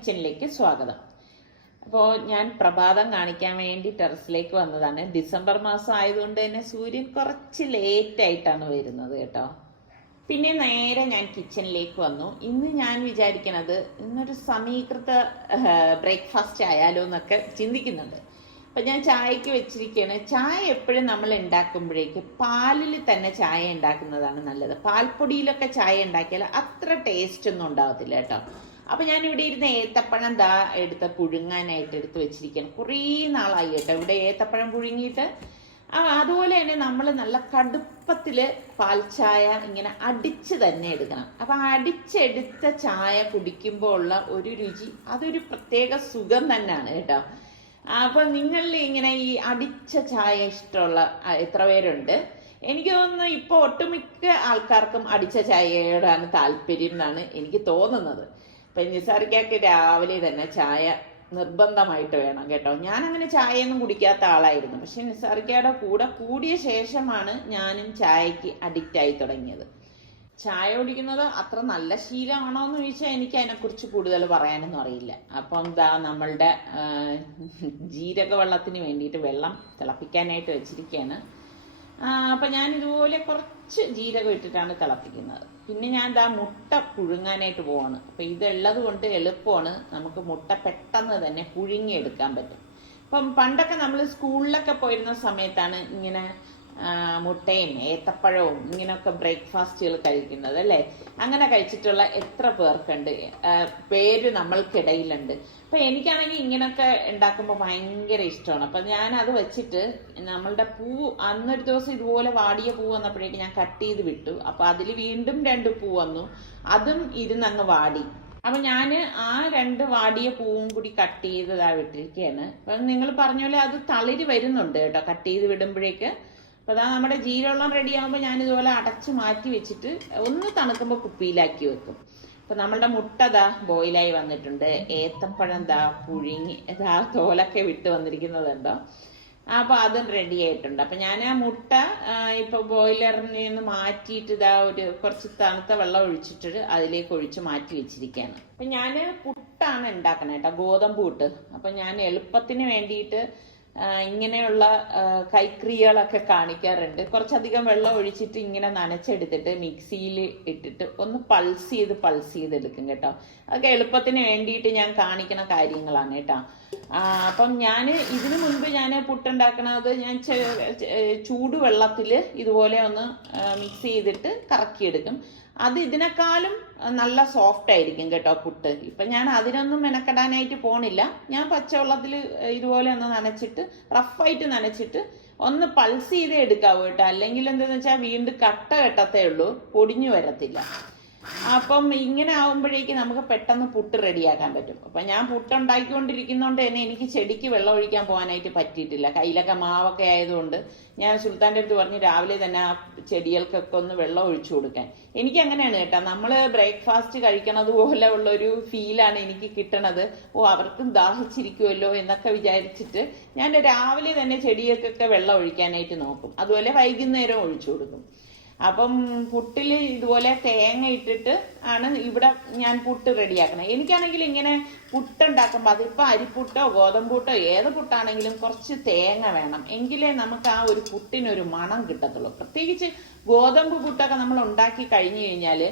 കിച്ചണിലേക്ക് സ്വാഗതം. അപ്പോൾ ഞാൻ പ്രഭാതം കാണിക്കാൻ വേണ്ടി ടെറസിലേക്ക് വന്നതാണ്. ഡിസംബർ മാസം ആയതുകൊണ്ട് തന്നെ സൂര്യൻ കുറച്ച് ലേറ്റ് ആയിട്ടാണ് വരുന്നത് കേട്ടോ. പിന്നെ നേരെ ഞാൻ കിച്ചണിലേക്ക് വന്നു. ഇന്ന് ഞാൻ വിചാരിക്കണത് ഇന്നൊരു സമീകൃത ബ്രേക്ക്ഫാസ്റ്റ് ആയാലോ എന്നൊക്കെ ചിന്തിക്കുന്നുണ്ട്. അപ്പം ഞാൻ ചായക്ക് വെച്ചിരിക്കുകയാണ്. ചായ എപ്പോഴും നമ്മൾ ഉണ്ടാക്കുമ്പോഴേക്ക് പാലിൽ തന്നെ ചായ ഉണ്ടാക്കുന്നതാണ് നല്ലത്. പാൽപ്പൊടിയിലൊക്കെ ചായ ഉണ്ടാക്കിയാൽ അത്ര ടേസ്റ്റ് ഒന്നും ഉണ്ടാവത്തില്ല കേട്ടോ. അപ്പം ഞാൻ ഇവിടെ ഇരുന്ന് ഏത്തപ്പഴം എടുത്ത് പുഴുങ്ങാനായിട്ട് എടുത്ത് വെച്ചിരിക്കുകയാണ്. കുറേ നാളായി കേട്ടോ ഇവിടെ ഏത്തപ്പഴം പുഴുങ്ങിയിട്ട്. അതുപോലെ തന്നെ നമ്മൾ നല്ല കടുപ്പത്തിൽ പാൽ ചായ ഇങ്ങനെ അടിച്ച് തന്നെ എടുക്കണം. അപ്പം അടിച്ചെടുത്ത ചായ കുടിക്കുമ്പോൾ ഉള്ള ഒരു രുചി അതൊരു പ്രത്യേക സുഖം തന്നെയാണ് കേട്ടോ. അപ്പൊ നിങ്ങളിൽ ഇങ്ങനെ ഈ അടിച്ച ചായ ഇഷ്ടമുള്ള എത്ര പേരുണ്ട്? എനിക്ക് തോന്നുന്നു ഇപ്പൊ ഒട്ടുമിക്ക ആൾക്കാർക്കും അടിച്ച ചായയോടാണ് താല്പര്യം എന്നാണ് എനിക്ക് തോന്നുന്നത്. ഇപ്പൊ നിസാറിക്കാക്ക് രാവിലെ തന്നെ ചായ നിർബന്ധമായിട്ട് വേണം കേട്ടോ. ഞാൻ അങ്ങനെ ചായയൊന്നും കുടിക്കാത്ത ആളായിരുന്നു. പക്ഷെ നിസാറിക്കയുടെ കൂടെ കൂടിയ ശേഷമാണ് ഞാനും ചായക്ക് അഡിക്റ്റ് ആയി തുടങ്ങിയത്. ചായ കുടിക്കുന്നത് അത്ര നല്ല ശീലമാണോ എന്ന് ചോദിച്ചാൽ എനിക്ക് അതിനെക്കുറിച്ച് കൂടുതൽ പറയാനൊന്നും അറിയില്ല. അപ്പം നമ്മളുടെ ജീരക വെള്ളത്തിന് വേണ്ടിയിട്ട് വെള്ളം തിളപ്പിക്കാനായിട്ട് വെച്ചിരിക്കുകയാണ്. അപ്പം ഞാൻ ഇതുപോലെ കുറച്ച് ജീരകം ഇട്ടിട്ടാണ് തിളപ്പിക്കുന്നത്. പിന്നെ ഞാൻ മുട്ട പുഴുങ്ങാനായിട്ട് പോവാണ്. അപ്പം ഇതുള്ളത് കൊണ്ട് എളുപ്പമാണ്, നമുക്ക് മുട്ട പെട്ടെന്ന് തന്നെ പുഴുങ്ങിയെടുക്കാൻ പറ്റും. അപ്പം പണ്ടൊക്കെ നമ്മൾ സ്കൂളിലൊക്കെ പോയിരുന്ന സമയത്താണ് ഇങ്ങനെ മുട്ടയും ഏത്തപ്പഴവും ഇങ്ങനെയൊക്കെ ബ്രേക്ക്ഫാസ്റ്റുകൾ കഴിക്കുന്നത് അല്ലേ. അങ്ങനെ കഴിച്ചിട്ടുള്ള എത്ര പേർക്കുണ്ട്? പേര് നമ്മൾക്കിടയിലുണ്ട്. അപ്പൊ എനിക്കാണെങ്കിൽ ഇങ്ങനെയൊക്കെ ഉണ്ടാക്കുമ്പോൾ ഭയങ്കര ഇഷ്ടമാണ്. അപ്പൊ ഞാൻ അത് വെച്ചിട്ട് നമ്മളുടെ പൂ അന്നൊരു ദിവസം ഇതുപോലെ വാടിയ പൂ വന്നപ്പോഴേക്ക് ഞാൻ കട്ട് ചെയ്ത് വിട്ടു. അപ്പൊ അതിൽ വീണ്ടും 2 പൂ വന്നു, അതും ഇരുന്നങ്ങ് വാടി. അപ്പൊ ഞാൻ ആ 2 വാടിയ പൂവും കൂടി കട്ട് ചെയ്തതാ വിട്ടിരിക്കുകയാണ്. അപ്പൊ നിങ്ങൾ പറഞ്ഞ പോലെ അത് തളിര് വരുന്നുണ്ട് കേട്ടോ കട്ട് ചെയ്ത് വിടുമ്പോഴേക്ക്. അപ്പൊ നമ്മുടെ ജീരവെള്ളം റെഡി ആകുമ്പോൾ ഞാൻ ഇതുപോലെ അടച്ച് മാറ്റി വെച്ചിട്ട് ഒന്ന് തണുക്കുമ്പോൾ കുപ്പിയിലാക്കി വെക്കും. അപ്പൊ നമ്മളുടെ മുട്ട ബോയിലായി വന്നിട്ടുണ്ട്. ഏത്തപ്പഴം പുഴുങ്ങി തോലൊക്കെ വിട്ട് വന്നിരിക്കുന്നതുണ്ടോ. അപ്പൊ അതും റെഡി ആയിട്ടുണ്ട്. അപ്പൊ ഞാൻ ആ മുട്ട ഇപ്പൊ ബോയിലറിൽ നിന്ന് മാറ്റിയിട്ട് ഒരു കുറച്ച് തണുത്ത വെള്ളം ഒഴിച്ചിട്ട് അതിലേക്ക് ഒഴിച്ച് മാറ്റി വെച്ചിരിക്കുകയാണ്. അപ്പൊ ഞാൻ പുട്ടാണ് ഉണ്ടാക്കണേ കേട്ടോ, ഗോതമ്പ് പുട്ട്. അപ്പൊ ഞാൻ എളുപ്പത്തിന് വേണ്ടിയിട്ട് ഇങ്ങനെയുള്ള കൈക്രിയകളൊക്കെ കാണിക്കാറുണ്ട്. കുറച്ചധികം വെള്ളം ഒഴിച്ചിട്ട് ഇങ്ങനെ നനച്ചെടുത്തിട്ട് മിക്സിയിൽ ഇട്ടിട്ട് ഒന്ന് പൾസ് ചെയ്തെടുക്കും കേട്ടോ. അതൊക്കെ എളുപ്പത്തിന് വേണ്ടിയിട്ട് ഞാൻ കാണിക്കണ കാര്യങ്ങളാണ് കേട്ടോ. അപ്പം ഞാൻ ഇതിനു മുൻപ് ഞാൻ പുട്ടുണ്ടാക്കണത് ഞാൻ ചൂടുവെള്ളത്തിൽ ഇതുപോലെ ഒന്ന് മിക്സ് ചെയ്തിട്ട് കറക്കിയെടുക്കും. അത് ഇതിനേക്കാളും നല്ല സോഫ്റ്റ് ആയിരിക്കും കേട്ടോ പുട്ട്. ഇപ്പൊ ഞാൻ അതിനൊന്നും മെനക്കെടാനായിട്ട് പോണില്ല. ഞാൻ പച്ചവെള്ളത്തിൽ ഇതുപോലെ ഒന്ന് നനച്ചിട്ട് റഫായിട്ട് നനച്ചിട്ട് ഒന്ന് പൾസ് ചെയ്ത് എടുക്കാവൂ കേട്ടോ. അല്ലെങ്കിൽ എന്താന്ന് വെച്ചാൽ വീണ്ടും കെട്ടത്തേ ഉള്ളൂ, പൊടിഞ്ഞു വരത്തില്ല. അപ്പം ഇങ്ങനെ ആവുമ്പോഴേക്ക് നമുക്ക് പെട്ടെന്ന് പുട്ട് റെഡിയാക്കാൻ പറ്റും. അപ്പൊ ഞാൻ പുട്ടുണ്ടാക്കിക്കൊണ്ടിരിക്കുന്നതുകൊണ്ട് തന്നെ എനിക്ക് ചെടിക്ക് വെള്ളം ഒഴിക്കാൻ പോകാനായിട്ട് പറ്റിയിട്ടില്ല. കയ്യിലൊക്കെ മാവൊക്കെ ആയതുകൊണ്ട് ഞാൻ സുൽത്താൻ്റെ അടുത്ത് പറഞ്ഞു രാവിലെ തന്നെ ആ ചെടികൾക്കൊക്കെ ഒന്ന് വെള്ളം ഒഴിച്ചു കൊടുക്കാൻ. എനിക്ക് അങ്ങനെയാണ് കേട്ടോ. നമ്മള് ബ്രേക്ക്ഫാസ്റ്റ് കഴിക്കണത് പോലെ ഉള്ള ഒരു ഫീലാണ് എനിക്ക് കിട്ടണത്. അവർക്കും ദാഹിച്ചിരിക്കുമല്ലോ എന്നൊക്കെ വിചാരിച്ചിട്ട് ഞാൻ രാവിലെ തന്നെ ചെടികൾക്കൊക്കെ വെള്ളം ഒഴിക്കാനായിട്ട് നോക്കും. അതുപോലെ വൈകുന്നേരം ഒഴിച്ചു കൊടുക്കും. അപ്പം പുട്ടിൽ ഇതുപോലെ തേങ്ങ ഇട്ടിട്ട് ആണ് ഇവിടെ ഞാൻ പുട്ട് റെഡിയാക്കണം. എനിക്കാണെങ്കിൽ ഇങ്ങനെ പുട്ടുണ്ടാക്കുമ്പോൾ അതിപ്പോൾ അരിപ്പുട്ടോ ഗോതമ്പുട്ടോ ഏത് പുട്ടാണെങ്കിലും കുറച്ച് തേങ്ങ വേണം, എങ്കിലേ നമുക്ക് ആ ഒരു പുട്ടിനൊരു മണം കിട്ടത്തുള്ളൂ. പ്രത്യേകിച്ച് ഗോതമ്പ് പുട്ടൊക്കെ നമ്മൾ ഉണ്ടാക്കി കഴിഞ്ഞു കഴിഞ്ഞാൽ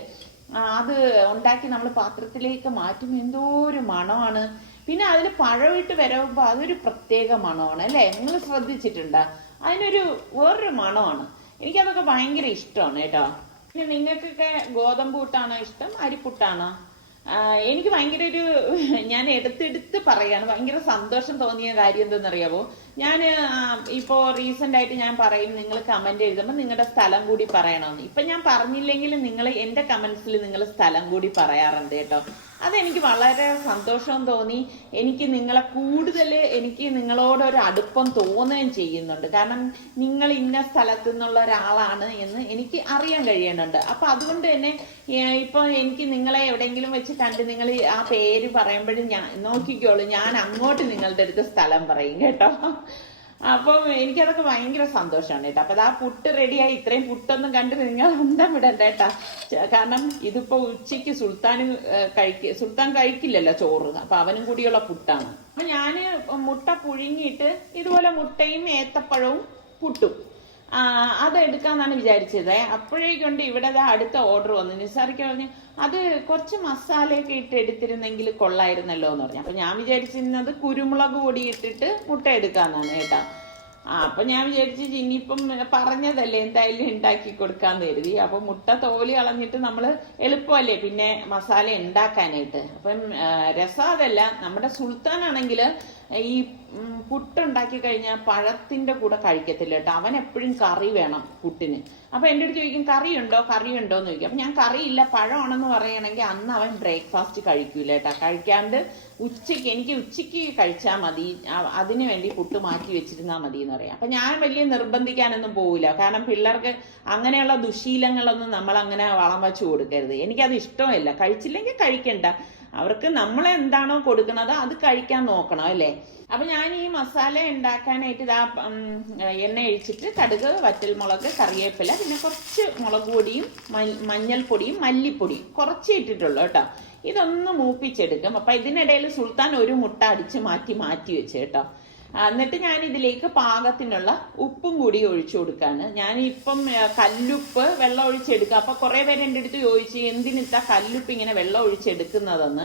അത് ഉണ്ടാക്കി നമ്മൾ പാത്രത്തിലേക്ക് മാറ്റുമ്പോൾ എന്തോ ഒരു മണമാണ്. പിന്നെ അതിൽ പഴമിട്ട് വരവുമ്പോൾ അതൊരു പ്രത്യേക മണമാണ് അല്ലേ. നിങ്ങൾ ശ്രദ്ധിച്ചിട്ടുണ്ടോ? അതിനൊരു വേറൊരു മണമാണ്. എനിക്കതൊക്കെ ഭയങ്കര ഇഷ്ടമാണ് കേട്ടോ. പിന്നെ നിങ്ങൾക്കൊക്കെ ഗോതമ്പ് പുട്ടാണോ ഇഷ്ടം, അരിപ്പുട്ടാണോ? എനിക്ക് ഭയങ്കര ഞാൻ എടുത്തെടുത്ത് പറയാണ്, ഭയങ്കര സന്തോഷം തോന്നിയ കാര്യം എന്തെന്നറിയാവോ? ഞാൻ ഇപ്പോ റീസെന്റ് ആയിട്ട് ഞാൻ പറയും, നിങ്ങൾ കമന്റ് എഴുതുമ്പോൾ നിങ്ങളുടെ സ്ഥലം കൂടി പറയണമെന്ന്. ഇപ്പൊ ഞാൻ പറഞ്ഞില്ലെങ്കിൽ നിങ്ങൾ എന്റെ കമന്റ്സിൽ നിങ്ങൾ സ്ഥലം കൂടി പറയാറുണ്ട് കേട്ടോ. അതെനിക്ക് വളരെ സന്തോഷവും തോന്നി. എനിക്ക് നിങ്ങളെ കൂടുതൽ എനിക്ക് നിങ്ങളോടൊരു അടുപ്പം തോന്നുകയും ചെയ്യുന്നുണ്ട്. കാരണം നിങ്ങൾ ഇന്ന സ്ഥലത്തു നിന്നുള്ള ഒരാളാണ് എന്ന് എനിക്ക് അറിയാൻ കഴിയുന്നുണ്ട്. അപ്പൊ അതുകൊണ്ട് തന്നെ ഇപ്പൊ എനിക്ക് നിങ്ങളെ എവിടെയെങ്കിലും വെച്ച് കണ്ട് നിങ്ങൾ ആ പേര് പറയുമ്പോഴും ഞാൻ നോക്കിക്കോളൂ, ഞാൻ അങ്ങോട്ട് നിങ്ങളുടെ അടുത്ത് സ്ഥലം പറയും കേട്ടോ. അപ്പം എനിക്കതൊക്കെ ഭയങ്കര സന്തോഷമാണ് കേട്ടോ. അപ്പൊ ആ പുട്ട് റെഡിയായി. ഇത്രയും പുട്ടൊന്നും കണ്ട് നിങ്ങൾ അന്തം വിടണ്ട കേട്ടാ. കാരണം ഇതിപ്പോ ഉച്ചയ്ക്ക് സുൽത്താൻ കഴിക്കില്ലല്ലോ ചോറ്, അപ്പൊ അവനും കൂടിയുള്ള പുട്ടാണ്. അപ്പൊ ഞാന് മുട്ട പുഴുങ്ങിയിട്ട് ഇതുപോലെ മുട്ടയും ഏത്തപ്പഴവും പുട്ടും അതെടുക്കാന്നാണ് വിചാരിച്ചത്. അപ്പോഴേക്കൊണ്ട് ഇവിടെ അടുത്ത ഓർഡർ വന്നു. നിസാറിക്ക് പറഞ്ഞു അത് കുറച്ച് മസാലയൊക്കെ ഇട്ട് എടുത്തിരുന്നെങ്കിൽ കൊള്ളായിരുന്നല്ലോ എന്ന് പറഞ്ഞു. അപ്പൊ ഞാൻ വിചാരിച്ചിരുന്നത് കുരുമുളക് പൊടി ഇട്ടിട്ട് മുട്ട എടുക്കാന്നാണ് കേട്ടാ. അപ്പൊ ഞാൻ വിചാരിച്ചു ഇനിയിപ്പം പറഞ്ഞതല്ലേ എന്തായാലും ഉണ്ടാക്കി കൊടുക്കാന്ന് കരുതി. അപ്പൊ മുട്ട തോല് കളഞ്ഞിട്ട് നമ്മള് എളുപ്പമല്ലേ പിന്നെ മസാല ഉണ്ടാക്കാനായിട്ട്. അപ്പം രസം അതല്ല, നമ്മുടെ സുൽത്താനാണെങ്കിൽ ഈ പുട്ടുണ്ടാക്കി കഴിഞ്ഞാൽ പഴത്തിന്റെ കൂടെ കഴിക്കത്തില്ല കേട്ടോ. അവൻ എപ്പോഴും കറി വേണം പുട്ടിന്. അപ്പൊ എൻ്റെ അടുത്ത് ചോദിക്കും കറിയുണ്ടോ എന്ന് ചോദിക്കും. അപ്പൊ ഞാൻ കറിയില്ല പഴമാണെന്ന് പറയണമെങ്കിൽ അന്ന് അവൻ ബ്രേക്ക്ഫാസ്റ്റ് കഴിക്കൂല കേട്ടോ. കഴിക്കാണ്ട് എനിക്ക് ഉച്ചയ്ക്ക് കഴിച്ചാൽ മതി, അതിനു വേണ്ടി പുട്ട് മാറ്റി വെച്ചിരുന്നാൽ മതി എന്ന് പറയാം. അപ്പൊ ഞാൻ വലിയ നിർബന്ധിക്കാനൊന്നും പോവില്ല. കാരണം പിള്ളേർക്ക് അങ്ങനെയുള്ള ദുശീലങ്ങളൊന്നും നമ്മൾ അങ്ങനെ വളം വെച്ച് കൊടുക്കരുത്. എനിക്കത് ഇഷ്ടമില്ല. കഴിച്ചില്ലെങ്കിൽ കഴിക്കണ്ട, അവർക്ക് നമ്മൾ എന്താണോ കൊടുക്കുന്നത് അത് കഴിക്കാൻ നോക്കണം അല്ലേ. അപ്പൊ ഞാൻ ഈ മസാല ഉണ്ടാക്കാനായിട്ട് ഇതാ എണ്ണ ഒഴിച്ചിട്ട് കടുക്, വറ്റൽമുളക്, കറിവേപ്പില, പിന്നെ കുറച്ച് മുളക് പൊടിയും മഞ്ഞൾപ്പൊടിയും മല്ലിപ്പൊടിയും കുറച്ച് ഇട്ടിട്ടുള്ളൂ കേട്ടോ. ഇതൊന്ന് മൂപ്പിച്ചെടുക്കും. അപ്പൊ ഇതിനിടയിൽ സുൽത്താൻ ഒരു മുട്ട അടിച്ച് മാറ്റി വെച്ച് കേട്ടോ. എന്നിട്ട് ഞാൻ ഇതിലേക്ക് പാകത്തിനുള്ള ഉപ്പും കൂടി ഒഴിച്ചു കൊടുക്കാണ്. ഞാനിപ്പം കല്ലുപ്പ് വെള്ളം ഒഴിച്ചെടുക്കുക. അപ്പൊ കുറെ പേര് എൻ്റെ അടുത്ത് ചോദിച്ചു എന്തിനിട്ടാ കല്ലുപ്പ് ഇങ്ങനെ വെള്ളം ഒഴിച്ചെടുക്കുന്നതെന്ന്.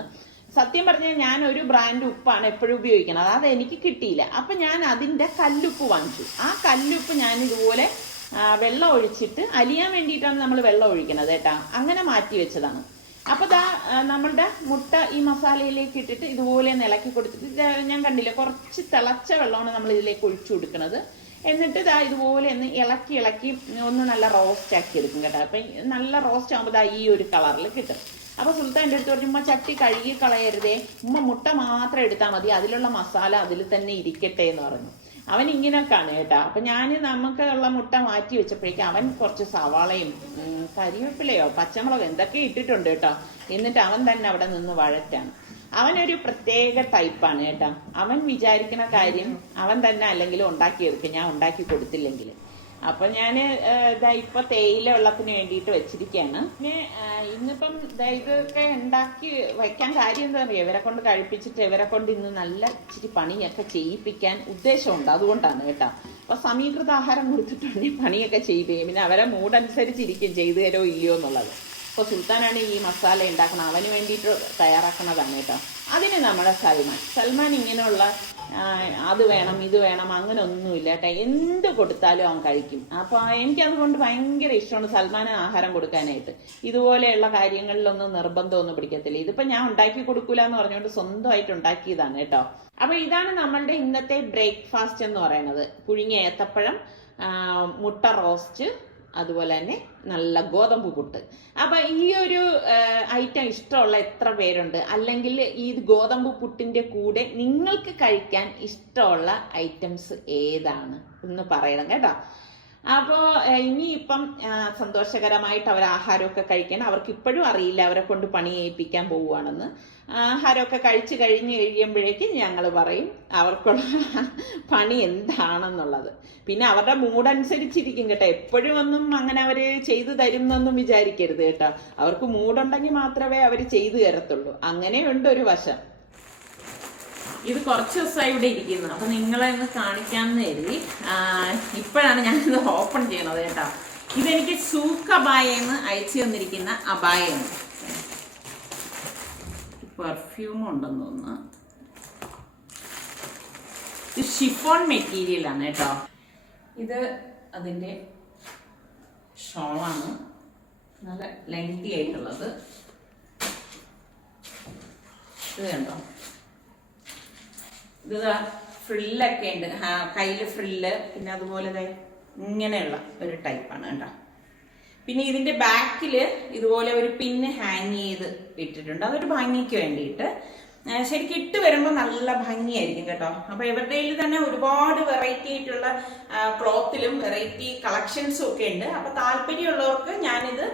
സത്യം പറഞ്ഞാൽ ഞാൻ ഒരു ബ്രാൻഡ് ഉപ്പാണ് എപ്പോഴും ഉപയോഗിക്കുന്നത്, അത് എനിക്ക് കിട്ടിയില്ല. അപ്പൊ ഞാൻ അതിന്റെ കല്ലുപ്പ് വാങ്ങിച്ചു. ആ കല്ലുപ്പ് ഞാൻ ഇതുപോലെ വെള്ളം ഒഴിച്ചിട്ട് അലിയാൻ വേണ്ടിയിട്ടാണ് നമ്മൾ വെള്ളം ഒഴിക്കണത് കേട്ടാ. അങ്ങനെ മാറ്റി വെച്ചതാണ്. അപ്പൊ നമ്മളുടെ മുട്ട ഈ മസാലയിലേക്ക് ഇട്ടിട്ട് ഇതുപോലെ ഇളക്കി കൊടുത്തിട്ട് ഞാൻ കണ്ടില്ല കുറച്ച് തിളച്ച വെള്ളമാണ് നമ്മൾ ഇതിലേക്ക് ഒഴിച്ചു കൊടുക്കുന്നത്. എന്നിട്ട് ഇതുപോലെ ഒന്ന് ഇളക്കി ഒന്ന് നല്ല റോസ്റ്റ് ആക്കി എടുക്കും കേട്ടോ. അപ്പൊ നല്ല റോസ്റ്റ് ആകുമ്പോൾ ഈ ഒരു കളറിൽ കിട്ടും. അപ്പൊ സുൽത്താൻ എൻ്റെ അടുത്ത് പറഞ്ഞു ഉമ്മ ചട്ടി കഴുകി കളയരുതേ, ഉമ്മ മുട്ട മാത്രം എടുത്താൽ മതി, അതിലുള്ള മസാല അതിൽ തന്നെ ഇരിക്കട്ടെ എന്ന് പറഞ്ഞു. അവൻ ഇങ്ങനെയൊക്കെയാണ് കേട്ടാ. അപ്പൊ നമുക്കുള്ള മുട്ട മാറ്റി വെച്ചപ്പോഴേക്കും അവൻ കുറച്ച് സവാളയും കരിവേപ്പിലയോ പച്ചമുളകോ എന്തൊക്കെ ഇട്ടിട്ടുണ്ട് കേട്ടോ. എന്നിട്ട് അവൻ തന്നെ അവിടെ നിന്ന് വഴറ്റാണ്. അവനൊരു പ്രത്യേക ടൈപ്പാണ് കേട്ടോ. അവൻ വിചാരിക്കുന്ന കാര്യം അവൻ തന്നെ അല്ലെങ്കിൽ ഉണ്ടാക്കിയെടുക്കും, ഞാൻ ഉണ്ടാക്കി കൊടുത്തില്ലെങ്കിൽ. അപ്പൊ ഞാൻ ഇപ്പൊ തേയില വെള്ളത്തിന് വേണ്ടിയിട്ട് വെച്ചിരിക്കുകയാണ്. പിന്നെ ഇന്നിപ്പം ഇതൊക്കെ ഉണ്ടാക്കി വയ്ക്കാൻ കാര്യം എന്താ പറയുക, ഇവരെ കൊണ്ട് കഴിപ്പിച്ചിട്ട് ഇവരെ കൊണ്ട് ഇന്ന് നല്ല ഇച്ചിരി പണിയൊക്കെ ചെയ്യിപ്പിക്കാൻ ഉദ്ദേശമുണ്ട്, അതുകൊണ്ടാണ് കേട്ടോ. അപ്പൊ സമീകൃത ആഹാരം കൊടുത്തിട്ടുണ്ടെങ്കിൽ പണിയൊക്കെ ചെയ്യിപ്പിക്കും. പിന്നെ അവരെ മൂടനുസരിച്ചിരിക്കും ചെയ്തു തരോ ഇല്ലയോ എന്നുള്ളത്. അപ്പൊ സുൽത്താനാണ് ഈ മസാല ഉണ്ടാക്കണം, അവന് വേണ്ടിയിട്ട് തയ്യാറാക്കുന്നതാണ് കേട്ടോ. അതിന് നമ്മുടെ സൽമാൻ ഇങ്ങനെയുള്ള അത് വേണം ഇത് വേണം അങ്ങനെ ഒന്നുമില്ല കേട്ടോ. എന്ത് കൊടുത്താലും അവൻ കഴിക്കും. അപ്പൊ എനിക്കതുകൊണ്ട് ഭയങ്കര ഇഷ്ടമാണ് സൽമാന് ആഹാരം കൊടുക്കാനായിട്ട്. ഇതുപോലെയുള്ള കാര്യങ്ങളിലൊന്നും നിർബന്ധമൊന്നും പിടിക്കത്തില്ല. ഇതിപ്പോ ഞാൻ ഉണ്ടാക്കി കൊടുക്കൂല എന്ന് പറഞ്ഞുകൊണ്ട് സ്വന്തമായിട്ട് ഉണ്ടാക്കിയതാണ് കേട്ടോ. അപ്പൊ ഇതാണ് നമ്മളുടെ ഇന്നത്തെ ബ്രേക്ക്ഫാസ്റ്റ് എന്ന് പറയുന്നത്. പുഴുങ്ങിയ ഏത്തപ്പഴം, മുട്ട റോസ്റ്റ്, അതുപോലെ തന്നെ നല്ല ഗോതമ്പ് പുട്ട്. അപ്പൊ ഈ ഒരു ഐറ്റം ഇഷ്ടമുള്ള എത്ര പേരുണ്ട്? അല്ലെങ്കിൽ ഈ ഗോതമ്പ് പുട്ടിന്റെ കൂടെ നിങ്ങൾക്ക് കഴിക്കാൻ ഇഷ്ടമുള്ള ഐറ്റംസ് ഏതാണ് എന്ന് പറയണം കേട്ടോ. അപ്പോ ഇനിയിപ്പം സന്തോഷകരമായിട്ട് അവർ ആഹാരമൊക്കെ കഴിക്കണം. അവർക്ക് ഇപ്പോഴും അറിയില്ല അവരെ കൊണ്ട് പണി ചെയ്യിപ്പിക്കാൻ പോവുകയാണെന്ന്. ആഹാരമൊക്കെ കഴിച്ചു കഴിയുമ്പോഴേക്കും ഞങ്ങൾ പറയും അവർക്കുള്ള പണി എന്താണെന്നുള്ളത്. പിന്നെ അവരുടെ മൂഡനുസരിച്ചിരിക്കും കേട്ടോ. എപ്പോഴും ഒന്നും അങ്ങനെ അവര് ചെയ്തു തരുന്നൊന്നും വിചാരിക്കരുത് കേട്ടോ. അവർക്ക് മൂഡുണ്ടെങ്കിൽ മാത്രമേ അവർ ചെയ്തു തരത്തുള്ളൂ. അങ്ങനെയുണ്ട് ഒരു വശം. ഇത് കുറച്ച് ദിവസമായി ഇവിടെ ഇരിക്കുന്നു. അപ്പൊ നിങ്ങളെ ഒന്ന് കാണിക്കാമെന്ന് കരുതി ഇപ്പോഴാണ് ഞാനിത് ഓപ്പൺ ചെയ്യണത് കേട്ടോ. ഇതെനിക്ക് സൂക്ക് അബായെന്ന് അയച്ചു തന്നിരിക്കുന്ന അബായാണ്. പെർഫ്യൂം ഉണ്ടെന്ന് തോന്നുന്നു. ഇത് ഷിഫോൺ മെറ്റീരിയൽ ആണ് കേട്ടോ. ഇത് അതിന്റെ ഷോളാണ്, നല്ല ലെങ്തി ആയിട്ടുള്ളത്. ഇത് കണ്ടോ, ഇത് ഫ്രില്ലൊക്കെ ഉണ്ട്, കയ്യില് ഫ്രില്ല്. പിന്നെ അതുപോലെ ഇങ്ങനെയുള്ള ഒരു ടൈപ്പാണ് കേട്ടോ. പിന്നെ ഇതിന്റെ ബാക്കില് ഇതുപോലെ ഒരു പിന്ന് ഹാങ് ചെയ്ത് ഇട്ടിട്ടുണ്ട്, അതൊരു ഭംഗിക്ക് വേണ്ടിയിട്ട്. ശരിക്കും ഇട്ട് വരുമ്പോൾ നല്ല ഭംഗിയായിരിക്കും കേട്ടോ. അപ്പൊ ഇവരുടെ തന്നെ ഒരുപാട് വെറൈറ്റി ആയിട്ടുള്ള ക്ലോത്തിലും വെറൈറ്റി കളക്ഷൻസും ഒക്കെ ഉണ്ട്. അപ്പൊ താല്പര്യമുള്ളവർക്ക് ഞാനിത്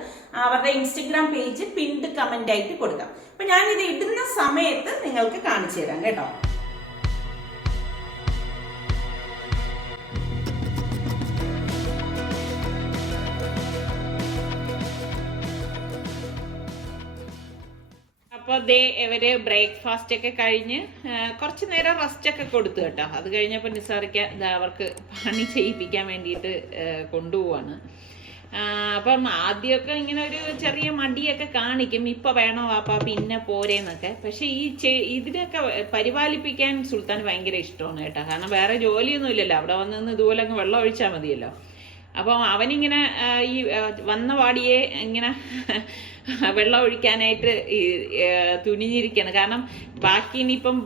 അവരുടെ ഇൻസ്റ്റഗ്രാം പേജ് പിൻഡ് കമന്റ് ആയിട്ട് കൊടുക്കാം. അപ്പൊ ഞാനിത് ഇടുന്ന സമയത്ത് നിങ്ങൾക്ക് കാണിച്ചു തരാം കേട്ടോ. അപ്പോൾ ഇവര് ബ്രേക്ക്ഫാസ്റ്റ് ഒക്കെ കഴിഞ്ഞ് കുറച്ച് നേരം റെസ്റ്റ് ഒക്കെ കൊടുത്തു കേട്ടോ. അത് കഴിഞ്ഞപ്പോൾ നിസാറിക്ക അവർക്ക് പണി ചെയ്യിപ്പിക്കാൻ വേണ്ടിയിട്ട് കൊണ്ടുപോവാണ്. അപ്പം ആദ്യമൊക്കെ ഇങ്ങനെ ഒരു ചെറിയ മടിയൊക്കെ കാണിക്കും, ഇപ്പൊ വേണോ വാപ്പ പിന്നെ പോരേന്നൊക്കെ. പക്ഷെ ഇതിനൊക്കെ പരിപാലിപ്പിക്കാൻ സുൽത്താൻ ഭയങ്കര ഇഷ്ടമാണ് കേട്ടോ. കാരണം വേറെ ജോലിയൊന്നും ഇല്ലല്ലോ, അവിടെ വന്ന് ഇതുപോലെ അങ്ങ് വെള്ളം ഒഴിച്ചാൽ മതിയല്ലോ. അപ്പം അവനിങ്ങനെ ഈ വന്ന പാടിയെ ഇങ്ങനെ വെള്ളം ഒഴിക്കാനായിട്ട് തുനിഞ്ഞിരിക്കുകയാണ്. കാരണം ബാക്കി ഇനിയിപ്പം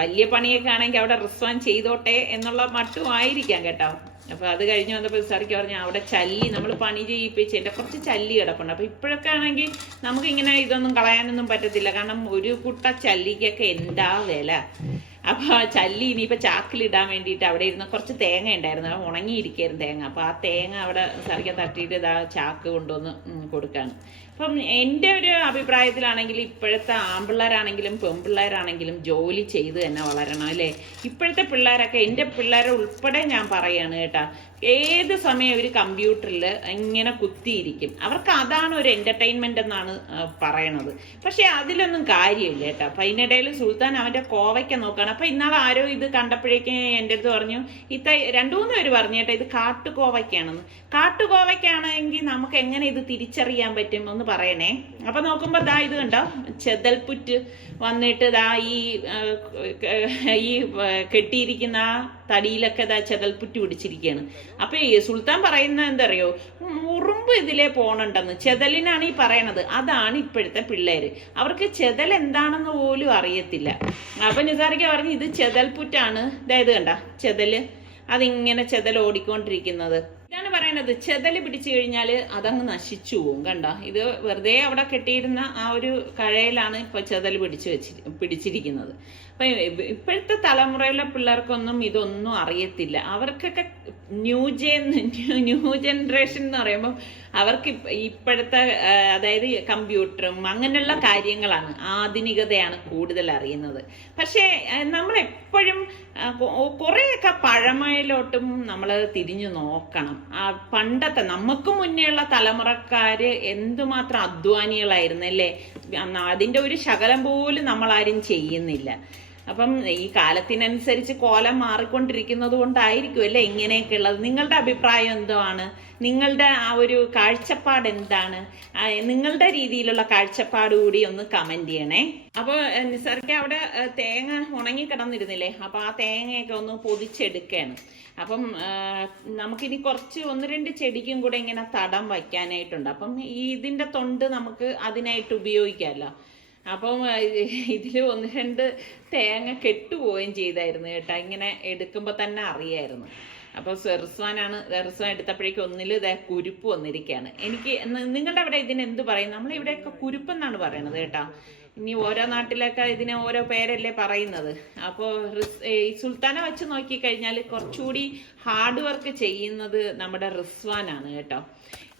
വലിയ പണിയൊക്കെ ആണെങ്കിൽ അവിടെ റിസ്വാൻ ചെയ്തോട്ടെ എന്നുള്ള മട്ടും ആയിരിക്കാം കേട്ടോ. അപ്പൊ അത് കഴിഞ്ഞ് വന്നപ്പോൾ സാറിക്ക് പറഞ്ഞു അവിടെ ചല്ലി നമ്മൾ പണി ചെയ്യിപ്പിച്ചതിന്റെ കുറച്ച് ചല്ലി കിടപ്പുണ്ട്. അപ്പൊ ഇപ്പോഴൊക്കെ ആണെങ്കിൽ നമുക്കിങ്ങനെ ഇതൊന്നും കളയാനൊന്നും പറ്റത്തില്ല, കാരണം ഒരു കുട്ട ചല്ലിക്കൊക്കെ എന്താ വില. അപ്പൊ ചല്ലി ഇനിയിപ്പോ ചാക്കിലിടാൻ വേണ്ടിയിട്ട് അവിടെ ഇരുന്ന് കുറച്ച് തേങ്ങ ഉണ്ടായിരുന്നു, ഉണങ്ങിയിരിക്കായിരുന്നു തേങ്ങ. അപ്പൊ ആ തേങ്ങ അവിടെ സാറിക്ക് തട്ടിയിട്ട് ഇതാ ചാക്ക് കൊണ്ടുവന്ന് കൊടുക്കാണ്. അപ്പം എൻ്റെ ഒരു അഭിപ്രായത്തിലാണെങ്കിൽ ഇപ്പോഴത്തെ ആൺപിള്ളേരാണെങ്കിലും പെൺപിള്ളേരാണെങ്കിലും ജോലി ചെയ്ത് തന്നെ വളരണം അല്ലേ. ഇപ്പോഴത്തെ പിള്ളേരൊക്കെ, എൻ്റെ പിള്ളേരെ ഉൾപ്പെടെ ഞാൻ പറയാണ് കേട്ടാ, ഏത് സമയം ഒരു കമ്പ്യൂട്ടറിൽ ഇങ്ങനെ കുത്തിയിരിക്കും. അവർക്ക് അതാണ് ഒരു എന്റർടൈൻമെന്റ് എന്നാണ് പറയണത്. പക്ഷെ അതിലൊന്നും കാര്യമില്ല കേട്ടോ. അപ്പൊ അതിനിടയിൽ സുൽത്താൻ അവന്റെ കോവയ്ക്ക നോക്കുകയാണ്. അപ്പൊ ഇന്നാൾ ആരോ ഇത് കണ്ടപ്പോഴേക്കും എൻ്റെ അടുത്ത് പറഞ്ഞു, 2-3 പേര് പറഞ്ഞു കേട്ടോ, ഇത് കാട്ടുകോവയ്ക്കാണെന്ന്. കാട്ടുകോവയ്ക്കാണെങ്കിൽ നമുക്ക് എങ്ങനെ ഇത് തിരിച്ചറിയാൻ പറ്റും ഒന്ന് പറയണേ. അപ്പൊ നോക്കുമ്പോ ദാ ഇത് കണ്ടോ, ചെതൽപ്പുറ്റ് വന്നിട്ട് ദാ ഈ കെട്ടിയിരിക്കുന്ന ആ തടിയിലൊക്കെ ദാ ചെതൽപ്പുറ്റ് പിടിച്ചിരിക്കുകയാണ്. അപ്പൊ ഈ സുൽത്താൻ പറയുന്നത് എന്തറിയോ, ഉറുമ്പ് ഇതിലേ പോണുണ്ടെന്ന്. ചെതലിനാണ് ഈ പറയണത്. അതാണ് ഇപ്പോഴത്തെ പിള്ളേര്, അവർക്ക് ചെതൽ എന്താണെന്ന് പോലും അറിയത്തില്ല. അപ്പൊ നിസാറിക്ക പറഞ്ഞു ഇത് ചെതൽപ്പുറ്റാണ്, ഇതായത് കണ്ട ചെതല്, അതിങ്ങനെ ചെതൽ ഓടിക്കൊണ്ടിരിക്കുന്നത്. ഇതാണ് പറയണത്, ചെതല് പിടിച്ചു കഴിഞ്ഞാൽ അതങ്ങ് നശിച്ചു പോവും. കണ്ട, ഇത് വെറുതെ അവിടെ കെട്ടിയിരുന്ന ആ ഒരു കഴയിലാണ് ഇപ്പൊ ചെതൽ പിടിച്ചിരിക്കുന്നത്. അപ്പൊ ഇപ്പോഴത്തെ തലമുറയിലെ പിള്ളേർക്കൊന്നും ഇതൊന്നും അറിയത്തില്ല. അവർക്കൊക്കെ ന്യൂ ജനറേഷൻ എന്ന് പറയുമ്പോൾ അവർക്ക് ഇപ്പോഴത്തെ അതായത് കമ്പ്യൂട്ടറും അങ്ങനെയുള്ള കാര്യങ്ങളാണ്, ആധുനികതയാണ് കൂടുതൽ അറിയുന്നത്. പക്ഷേ നമ്മളെപ്പോഴും കുറേയൊക്കെ പഴമയിലോട്ടും നമ്മൾ തിരിഞ്ഞു നോക്കണം. പണ്ടത്തെ നമുക്ക് മുന്നേയുള്ള തലമുറക്കാര് എന്തുമാത്രം അധ്വാനികളായിരുന്നു അല്ലേ. അതിന്റെ ഒരു ശകലം പോലും നമ്മളാരും ചെയ്യുന്നില്ല. അപ്പം ഈ കാലത്തിനനുസരിച്ച് കോലം മാറിക്കൊണ്ടിരിക്കുന്നത് കൊണ്ടായിരിക്കും അല്ലേ ഇങ്ങനെയൊക്കെ ഉള്ളത്. നിങ്ങളുടെ അഭിപ്രായം എന്താണ്? നിങ്ങളുടെ ആ ഒരു കാഴ്ചപ്പാട് എന്താണ്? നിങ്ങളുടെ രീതിയിലുള്ള കാഴ്ചപ്പാട് കൂടി ഒന്ന് കമന്റ് ചെയ്യണേ. അപ്പൊ നിസാർക്ക് അവിടെ തേങ്ങ ഉണങ്ങി കിടന്നിരുന്നില്ലേ, അപ്പൊ ആ തേങ്ങയൊക്കെ ഒന്ന് പൊതിച്ചെടുക്കുകയാണ്. അപ്പം നമുക്കിനി കുറച്ച് 1-2 ചെടിക്കും കൂടെ ഇങ്ങനെ തടം വയ്ക്കാനായിട്ടുണ്ട്. അപ്പം ഇതിന്റെ തൊണ്ട് നമുക്ക് അതിനായിട്ട് ഉപയോഗിക്കാമല്ലോ. അപ്പം ഇതില് 1-2 തേങ്ങ കെട്ടുപോവുകയും ചെയ്തായിരുന്നു കേട്ടോ. ഇങ്ങനെ എടുക്കുമ്പോ തന്നെ അറിയായിരുന്നു. അപ്പൊ റിസ്വാൻ എടുത്തപ്പോഴേക്കും ഒന്നില് കുരുപ്പ് വന്നിരിക്കുകയാണ്. എനിക്ക് നിങ്ങളുടെ അവിടെ ഇതിന് എന്ത് പറയും? നമ്മളിവിടെയൊക്കെ കുരുപ്പെന്നാണ് പറയണത് കേട്ടോ. ഇനി ഓരോ നാട്ടിലൊക്കെ ഇതിനെ ഓരോ പേരല്ലേ പറയുന്നത്. അപ്പോൾ ഈ സുൽത്താനെ വെച്ച് നോക്കിക്കഴിഞ്ഞാൽ കുറച്ചുകൂടി ഹാർഡ് വർക്ക് ചെയ്യുന്നത് നമ്മുടെ റിസ്വാനാണ് കേട്ടോ.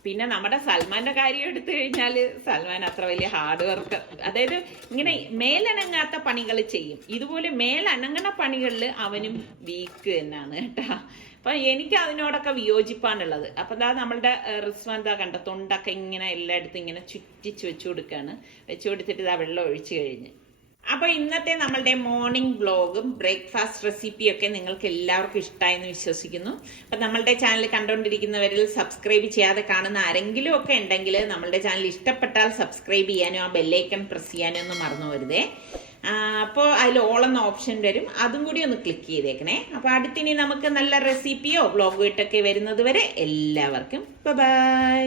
പിന്നെ നമ്മുടെ സൽമാന്റെ കാര്യം എടുത്തു കഴിഞ്ഞാൽ സൽമാൻ അത്ര വലിയ ഹാർഡ് വർക്ക്, അതായത് ഇങ്ങനെ മേലനങ്ങാത്ത പണികൾ ചെയ്യും. ഇതുപോലെ മേലനങ്ങണ പണികളിൽ അവനും വീക്ക് തന്നെയാണ് കേട്ടാ. അപ്പൊ എനിക്ക് അതിനോടൊക്കെ വിയോജിപ്പാണുള്ളത്. അപ്പൊ ദാ നമ്മളുടെ റിസ്വാൻ ദാ കണ്ട തൊണ്ടൊക്കെ ഇങ്ങനെ എല്ലായിടത്തും ഇങ്ങനെ ചുറ്റിച്ച് വെച്ചു കൊടുത്തിട്ട് ഇതാ വെള്ളം ഒഴിച്ചു കഴിഞ്ഞ്. അപ്പൊ ഇന്നത്തെ നമ്മളുടെ മോർണിംഗ് വ്ലോഗും ബ്രേക്ക്ഫാസ്റ്റ് റെസിപ്പിയും ഒക്കെ നിങ്ങൾക്ക് എല്ലാവർക്കും ഇഷ്ടമായെന്ന് വിശ്വസിക്കുന്നു. അപ്പൊ നമ്മളുടെ ചാനൽ കണ്ടുകൊണ്ടിരിക്കുന്നവരിൽ സബ്സ്ക്രൈബ് ചെയ്യാതെ കാണുന്ന ആരെങ്കിലും ഒക്കെ ഉണ്ടെങ്കിൽ നമ്മളുടെ ചാനൽ ഇഷ്ടപ്പെട്ടാൽ സബ്സ്ക്രൈബ് ചെയ്യാനും ആ ബെല്ലൈക്കൺ പ്രസ് ചെയ്യാനും ഒന്നും മറന്നു വരുതേ. അപ്പോൾ അതിൽ ഓൾ എന്ന ഓപ്ഷൻ വരും, അതും കൂടി ഒന്ന് ക്ലിക്ക് ചെയ്തേക്കണേ. അപ്പൊ അടുത്തിനി നമുക്ക് നല്ല റെസിപ്പിയോ വ്ലോഗോ ഇട്ടൊക്കെ വരുന്നത് വരെ എല്ലാവർക്കും ബൈ.